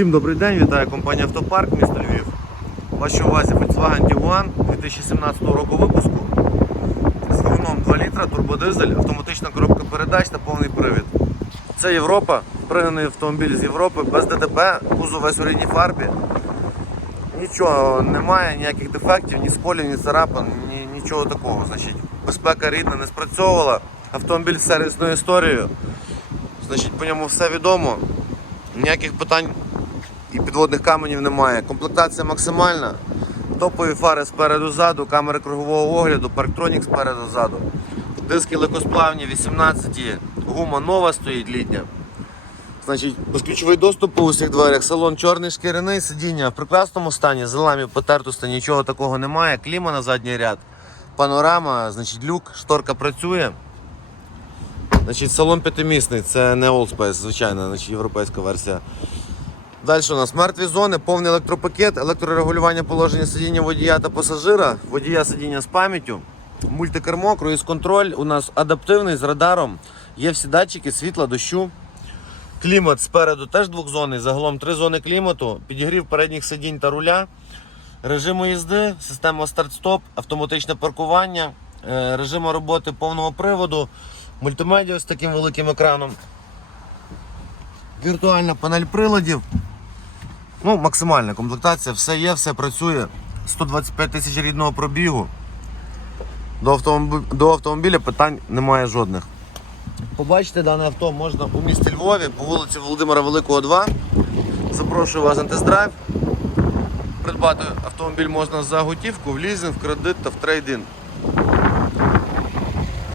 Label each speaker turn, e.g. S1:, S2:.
S1: Всім добрий день, вітаю компанія Автопарк, місто Львів. Вашій увазі Volkswagen Tiguan 2017 року випуску з двигуном 2 літра, турбодизель, автоматична коробка передач та повний привід. Це Європа, приганий автомобіль з Європи, без ДТП, кузов весь у рідній фарбі. Нічого немає, ніяких дефектів, ні сколів, ні царапин, ні, нічого такого. Значить, безпека рідна не спрацьовувала. Автомобіль з сервісною історією. Значить, по ньому все відомо. Ніяких питань і підводних каменів немає. Комплектація максимальна. Топові фари спереду ззаду, камери кругового огляду, парктронік спереду ззаду. Диски легкосплавні, 18, гума нова стоїть літня. Значить, безключовий доступ по усіх дверях, салон чорний шкіряний, сидіння в прекрасному стані, зеламі потертості, нічого такого немає. Кліма на задній ряд, панорама, значить, люк, шторка працює. Значить, салон п'ятимісний, це не Allspace, звичайно, значить, європейська версія. Далі у нас мертві зони, повний електропакет, електрорегулювання положення сидіння водія та пасажира, водія сидіння з пам'яттю, мультикермо, круїз-контроль. У нас адаптивний з радаром. Є всі датчики, світла, дощу. Клімат спереду теж двохзонний, загалом три зони клімату, підігрів передніх сидінь та руля, режиму їзди, система старт-стоп, автоматичне паркування, е, режиму роботи повного приводу, мультимедіа з таким великим екраном. Віртуальна панель приладів. Ну, максимальна комплектація, все є, все працює. 125 тисяч рідного пробігу. До, автомобі... До автомобіля питань немає жодних. Побачити дане авто можна у місті Львові по вулиці Володимира Великого 2. Запрошую вас на тест-драйв. Придбати автомобіль можна за готівку, в лізинг, в кредит та в трейдинг.